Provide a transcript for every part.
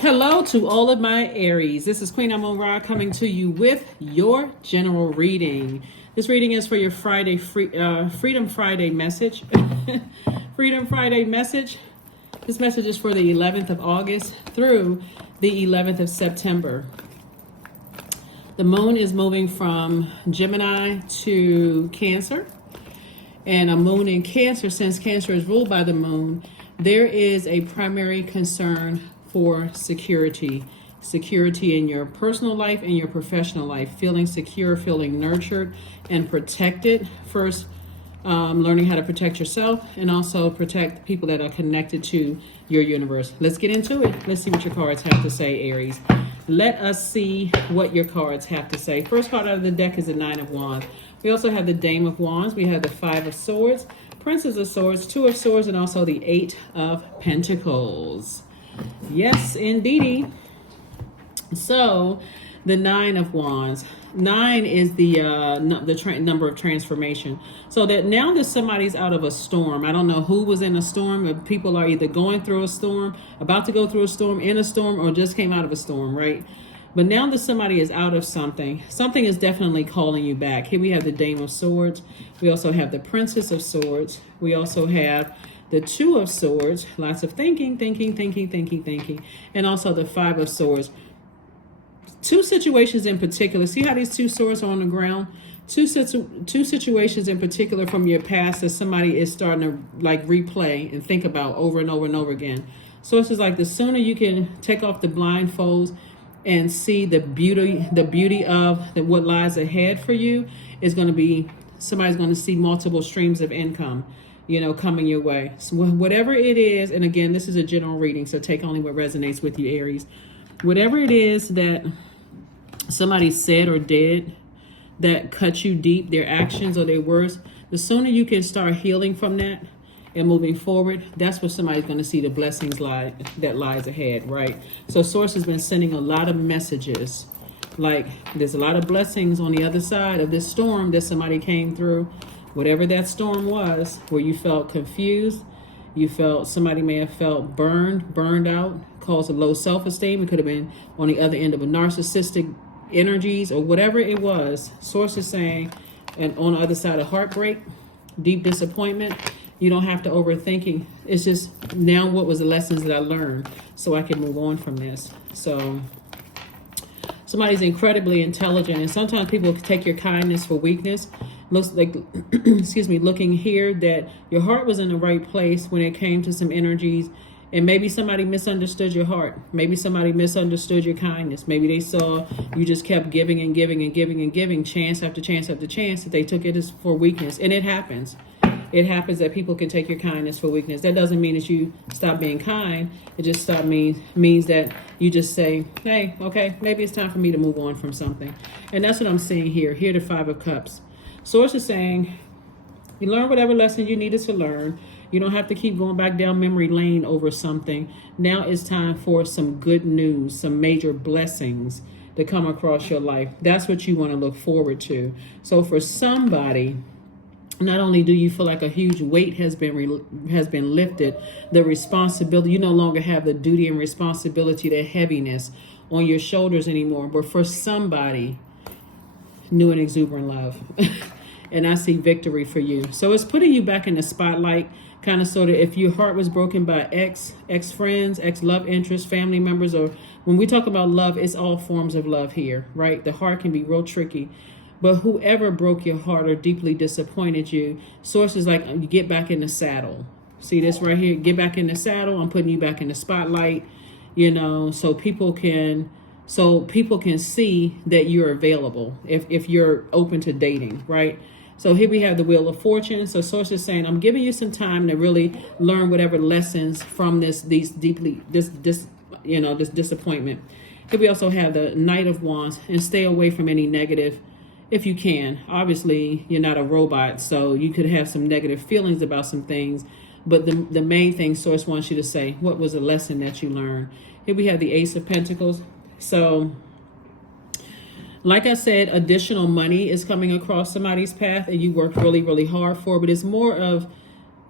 Hello to all of my Aries. This is Queen Amun Ra coming to you with your general reading. This reading is for your Freedom Friday message. Freedom Friday message. This message is for the 11th of August through the 11th of September. The moon is moving from Gemini to Cancer. And a moon in Cancer, since Cancer is ruled by the moon, there is a primary concern for security in your personal life and your professional life, feeling secure, feeling nurtured and protected. First, learning how to protect yourself and also protect people that are connected to your universe. Let's get into it. Let's see what your cards have to say, Aries. Let us see what your cards have to say. First card out of the deck is the Nine of Wands. We also have the Dame of Wands. We have the Five of Swords, Princess of Swords, Two of Swords, and also the Eight of Pentacles. Yes, indeedy. So, the Nine of Wands. Nine is the number of transformation. So that now that somebody's out of a storm, I don't know who was in a storm, but people are either going through a storm, about to go through a storm, in a storm, or just came out of a storm, right? But now that somebody is out of something is definitely calling you back. Here we have the Dame of Swords. We also have the Princess of Swords. We also have the Two of Swords, lots of thinking, and also the Five of Swords. Two situations in particular. See how these two swords are on the ground? Two situations in particular from your past that somebody is starting to like replay and think about over and over and over again. So it's just like the sooner you can take off the blindfolds and see the beauty of what lies ahead for you, is going to be, somebody's going to see multiple streams of income, coming your way. So whatever it is, and again, this is a general reading, so take only what resonates with you, Aries. Whatever it is that somebody said or did that cut you deep, their actions or their words, the sooner you can start healing from that and moving forward, that's where somebody's going to see the blessings that lies ahead, right? So Source has been sending a lot of messages. Like, there's a lot of blessings on the other side of this storm that somebody came through. Whatever that storm was, where you felt confused, somebody may have felt burned out, caused a low self-esteem. It could have been on the other end of a narcissistic energies or whatever it was. Source is saying, and on the other side of heartbreak, deep disappointment, you don't have to overthinking. It's just, now what was the lessons that I learned so I can move on from this. So somebody's incredibly intelligent, and sometimes people take your kindness for weakness. Looks like, looking here that your heart was in the right place when it came to some energies, and maybe somebody misunderstood your heart. Maybe somebody misunderstood your kindness. Maybe they saw you just kept giving and giving and giving and giving, chance after chance after chance, that they took it as for weakness. And it happens. It happens that people can take your kindness for weakness. That doesn't mean that you stop being kind. It just means that you just say, hey, okay, maybe it's time for me to move on from something. And that's what I'm seeing here. Here, the Five of Cups. Source is saying, you learn whatever lesson you needed to learn. You don't have to keep going back down memory lane over something. Now it's time for some good news, some major blessings to come across your life. That's what you want to look forward to. So for somebody, not only do you feel like a huge weight has been lifted, the responsibility, you no longer have the duty and responsibility, the heaviness on your shoulders anymore. But for somebody, new and exuberant love. And I see victory for you. So it's putting you back in the spotlight, kind of sort of, if your heart was broken by ex-friends, ex-love interests, family members, or when we talk about love, it's all forms of love here, right? The heart can be real tricky. But whoever broke your heart or deeply disappointed you, Source is like, you get back in the saddle. See this right here? Get back in the saddle. I'm putting you back in the spotlight, so people can see that you're available if you're open to dating, right? So here we have the Wheel of Fortune. So Source is saying, I'm giving you some time to really learn whatever lessons from this disappointment. Here we also have the Knight of Wands, and stay away from any negative if you can. Obviously, you're not a robot, so you could have some negative feelings about some things. But the main thing Source wants you to say, what was a lesson that you learned? Here we have the Ace of Pentacles. So like I said, additional money is coming across somebody's path and you worked really, really hard for, but it's more of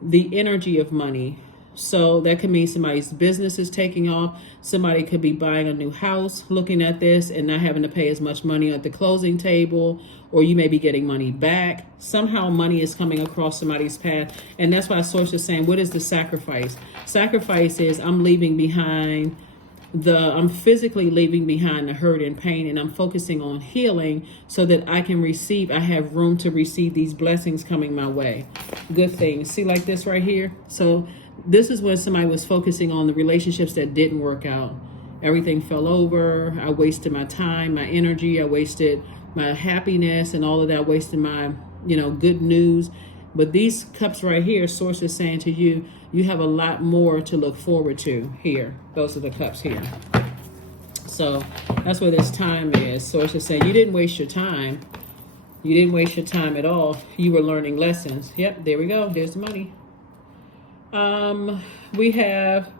the energy of money. So that could mean somebody's business is taking off. Somebody could be buying a new house, looking at this and not having to pay as much money at the closing table, or you may be getting money back. Somehow money is coming across somebody's path. And that's why Source is saying, what is the sacrifice? Sacrifice is I'm leaving behind I'm physically leaving behind the hurt and pain, and I'm focusing on healing so that I have room to receive these blessings coming my way. Good things. See, like this right here. So this is when somebody was focusing on the relationships that didn't work out. Everything fell over. I wasted my time, my energy. I wasted my happiness and all of that. I wasted my, good news. But these cups right here, Source is saying to you, you have a lot more to look forward to here. Those are the cups here. So that's where this time is. Source is saying you didn't waste your time. You didn't waste your time at all. You were learning lessons. Yep, there we go. There's the money. We have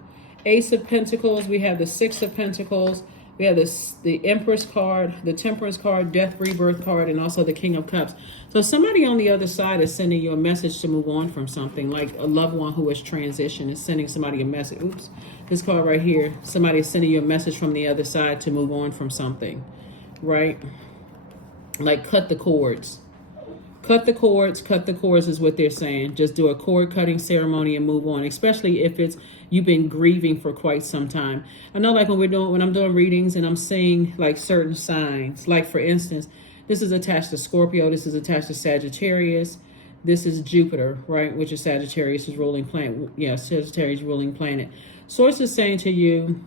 Ace of Pentacles. We have the Six of Pentacles. We have the Empress card, the Temperance card, Death Rebirth card, and also the King of Cups. So somebody on the other side is sending you a message to move on from something, like a loved one who has transitioned is sending somebody a message. Oops, this card right here. Somebody is sending you a message from the other side to move on from something, right? Like cut the cords. Cut the cords is what they're saying. Just do a cord cutting ceremony and move on, especially if you've been grieving for quite some time. I know, like when I'm doing readings and I'm seeing like certain signs, like for instance, this is attached to Scorpio, this is attached to Sagittarius, this is Jupiter, right, which is Sagittarius' ruling planet. Yeah, Sagittarius' ruling planet. Source is saying to you,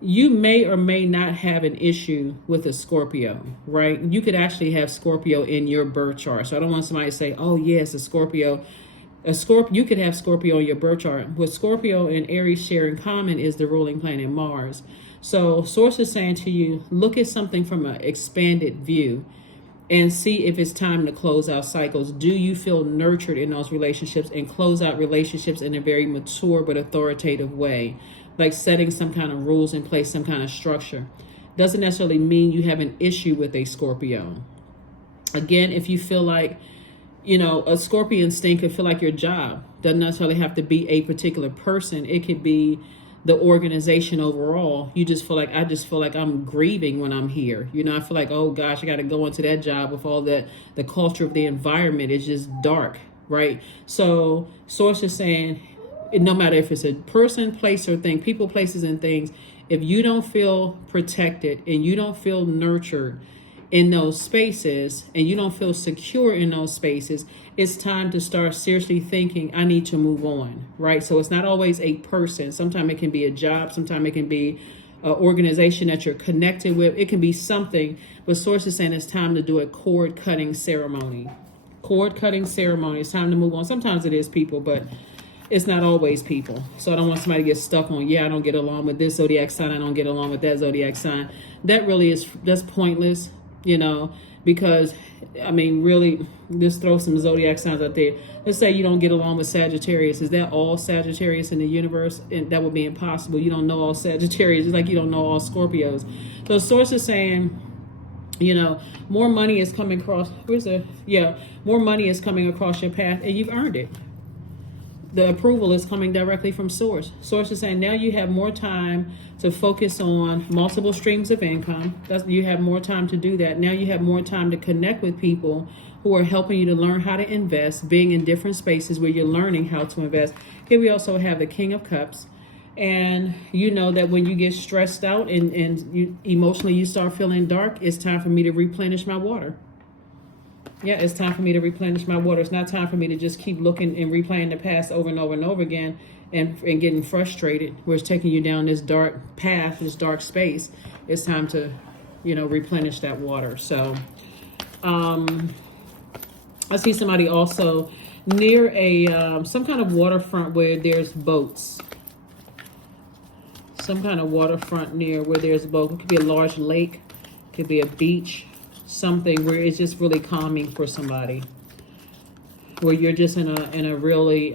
you may or may not have an issue with a Scorpio, right? You could actually have Scorpio in your birth chart. So I don't want somebody to say, oh, yes, a Scorpio. You could have Scorpio in your birth chart. What Scorpio and Aries share in common is the ruling planet Mars. So Source is saying to you, look at something from an expanded view and see if it's time to close out cycles. Do you feel nurtured in those relationships, and close out relationships in a very mature but authoritative way? Like setting some kind of rules in place, some kind of structure. Doesn't necessarily mean you have an issue with a Scorpio. Again, if you feel like, a Scorpion thing could feel like your job. Doesn't necessarily have to be a particular person. It could be the organization overall. I just feel like I'm grieving when I'm here. I feel like, oh gosh, I got to go into that job with all the culture of the environment is just dark, right? So Source is saying, no matter if it's a person, place, or thing, people, places, and things, if you don't feel protected and you don't feel nurtured in those spaces and you don't feel secure in those spaces, it's time to start seriously thinking, I need to move on, right? So it's not always a person. Sometimes it can be a job. Sometimes it can be an organization that you're connected with. It can be something, but Source is saying it's time to do a cord cutting ceremony. Cord cutting ceremony. It's time to move on. Sometimes it is people, but it's not always people. So I don't want somebody to get stuck on, I don't get along with this zodiac sign, I don't get along with that zodiac sign. That's pointless, because, really, just throw some zodiac signs out there. Let's say you don't get along with Sagittarius. Is that all Sagittarius in the universe? And that would be impossible. You don't know all Sagittarius, just like you don't know all Scorpios. So Source is saying, more money is coming across. More money is coming across your path, and you've earned it. The approval is coming directly from Source. Source is saying now you have more time to focus on multiple streams of income. You have more time to do that. Now you have more time to connect with people who are helping you to learn how to invest, being in different spaces where you're learning how to invest. Here we also have the King of Cups. And you know that when you get stressed out and you emotionally you start feeling dark, it's time for me to replenish my water. Yeah, it's time for me to replenish my water. It's not time for me to just keep looking and replaying the past over and over and over again and getting frustrated, where it's taking you down this dark path, this dark space. It's time to, replenish that water. So I see somebody also near a some kind of waterfront where there's boats. Some kind of waterfront near where there's a boat. It could be a large lake. It could be a beach. Something where it's just really calming for somebody, where you're just in a really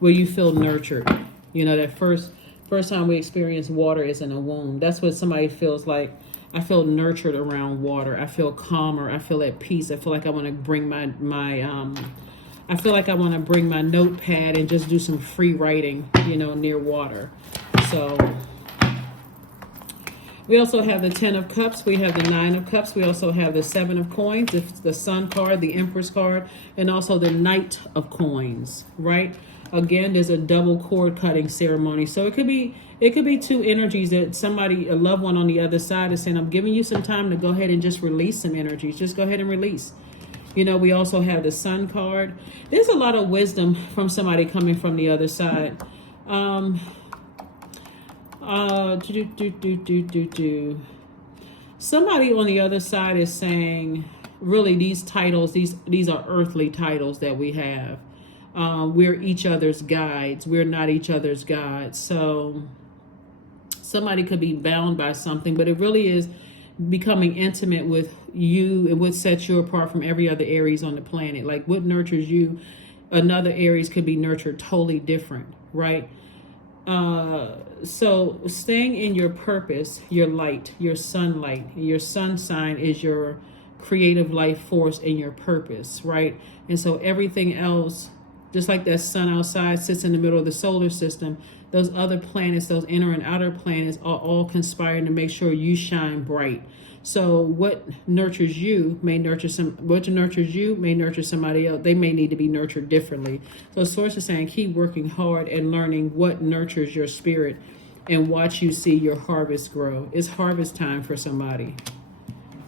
where you feel nurtured. That first time we experience water is in a womb. That's what somebody feels like. I feel nurtured around water. I feel calmer. I feel at peace. I feel like I want to bring my I feel like I want to bring my notepad and just do some free writing, near water. So we also have the 10 of Cups. We have the 9 of Cups. We also have the 7 of Coins, the Sun card, the Empress card, and also the Knight of Coins, right? Again, there's a double cord cutting ceremony. So it could be two energies that somebody, a loved one on the other side is saying, I'm giving you some time to go ahead and just release some energies. Just go ahead and release. We also have the Sun card. There's a lot of wisdom from somebody coming from the other side. Somebody on the other side is saying, really, these titles, these are earthly titles that we have. We're each other's guides. We're not each other's gods. So somebody could be bound by something, but it really is becoming intimate with you and what sets you apart from every other Aries on the planet. Like what nurtures you, another Aries could be nurtured totally different, right? So staying in your purpose, your light, your sunlight, your sun sign is your creative life force and your purpose, right? And so everything else, just like that sun outside sits in the middle of the solar system, those other planets, those inner and outer planets are all conspiring to make sure you shine bright. So what nurtures you may nurture somebody else. They may need to be nurtured differently. So Source is saying keep working hard and learning what nurtures your spirit and watch you see your harvest grow. It's harvest time for somebody.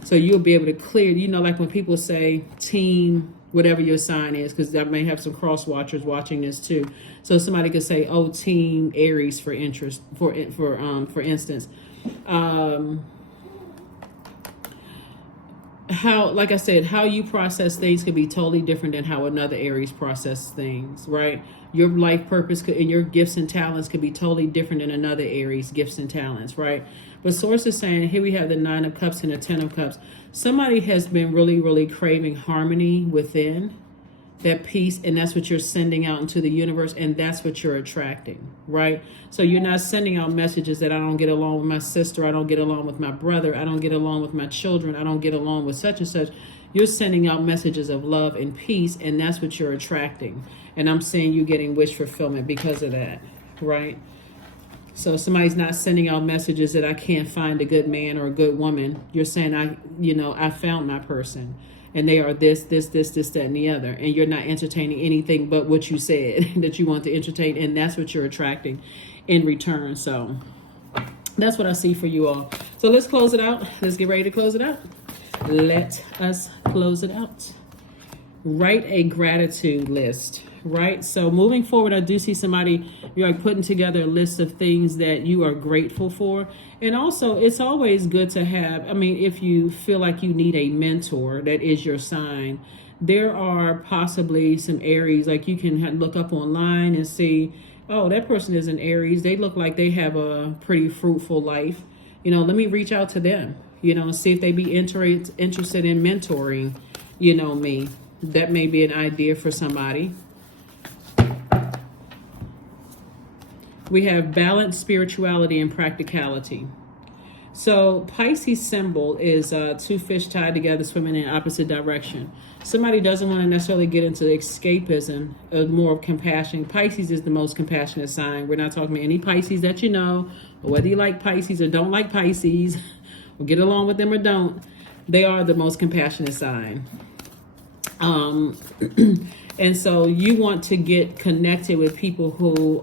So you'll be able to clear, like when people say team, whatever your sign is, because I may have some cross watchers watching this too. So somebody could say, "Oh, team Aries," for instance. Like I said, how you process things could be totally different than how another Aries processes things, right? Your life purpose and your gifts and talents could be totally different than another Aries gifts and talents, right? But Source is saying, here we have the 9 of Cups and the 10 of Cups. Somebody has been really, really craving harmony within, that peace, and that's what you're sending out into the universe, and that's what you're attracting, right? So you're not sending out messages that I don't get along with my sister, I don't get along with my brother, I don't get along with my children, I don't get along with such and such. You're sending out messages of love and peace, and that's what you're attracting. And I'm saying you getting wish fulfillment because of that, right? So somebody's not sending out messages that I can't find a good man or a good woman. You're saying I found my person. And they are this, that, and the other. And you're not entertaining anything but what you said that you want to entertain. And that's what you're attracting in return. So that's what I see for you all. So let's close it out. Let's get ready to close it out. Let us close it out. Write a gratitude list, right? So moving forward, I do see somebody, you're like putting together a list of things that you are grateful for. And also, it's always good to have, if you feel like you need a mentor, that is your sign. There are possibly some Aries, like you can look up online and see, oh, that person is an Aries. They look like they have a pretty fruitful life. Let me reach out to them, and see if they be interested in mentoring, me. That may be an idea for somebody. We have balance, spirituality, and practicality. So Pisces symbol is two fish tied together swimming in opposite direction. Somebody doesn't want to necessarily get into escapism, more of compassion. Pisces is the most compassionate sign. We're not talking about any Pisces that you know, or whether you like Pisces or don't like Pisces, or get along with them or don't. They are the most compassionate sign. And so you want to get connected with people who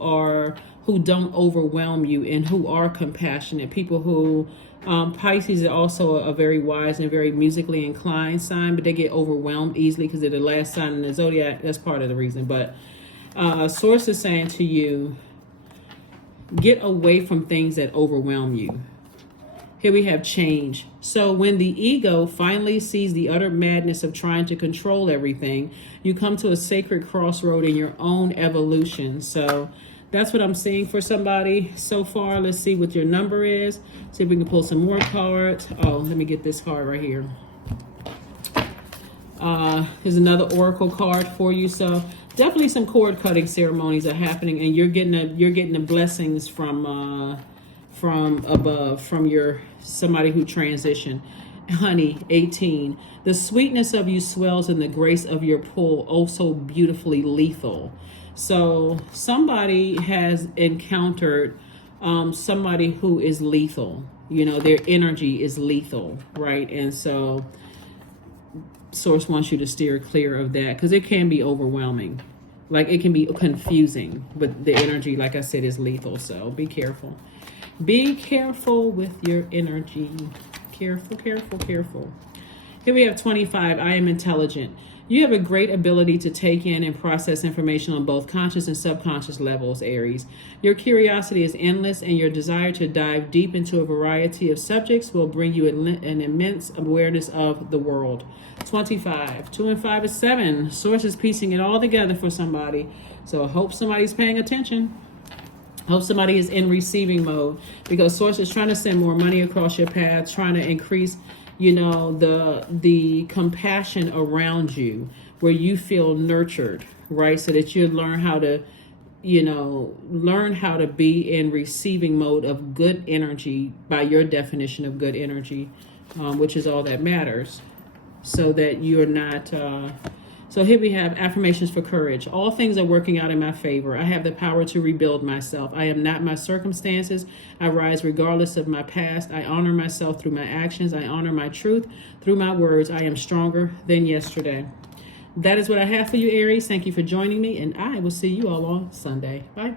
don't overwhelm you and who are compassionate. People who, Pisces are also a very wise and very musically inclined sign, but they get overwhelmed easily because they're the last sign in the Zodiac. That's part of the reason. But Source is saying to you, get away from things that overwhelm you. Here we have change. So when the ego finally sees the utter madness of trying to control everything, you come to a sacred crossroad in your own evolution. So that's what I'm seeing for somebody so far. Let's see what your number is. See if we can pull some more cards. Oh, let me get this card right here. Here's another oracle card for you. So definitely some cord cutting ceremonies are happening, and you're getting the blessings from above, from somebody who transitioned. Honey, 18. The sweetness of you swells and the grace of your pull, oh so beautifully lethal. So somebody has encountered somebody who is lethal. You know, their energy is lethal, right? And so Source wants you to steer clear of that because it can be overwhelming. Like it can be confusing, but the energy, like I said, is lethal. So be careful. Be careful with your energy. Careful, careful, careful. Here we have 25. I am intelligent. You have a great ability to take in and process information on both conscious and subconscious levels, Aries. Your curiosity is endless, and your desire to dive deep into a variety of subjects will bring you an immense awareness of the world. 25. 2 and 5 is 7. Source is piecing it all together for somebody. So I hope somebody's paying attention. Hope somebody is in receiving mode, because Source is trying to send more money across your path, trying to increase, you know, the compassion around you, where you feel nurtured, right? So that you learn how to, you know, learn how to be in receiving mode of good energy by your definition of good energy, which is all that matters, so that you're not... So here we have affirmations for courage. All things are working out in my favor. I have the power to rebuild myself. I am not my circumstances. I rise regardless of my past. I honor myself through my actions. I honor my truth through my words. I am stronger than yesterday. That is what I have for you, Aries. Thank you for joining me, and I will see you all on Sunday. Bye.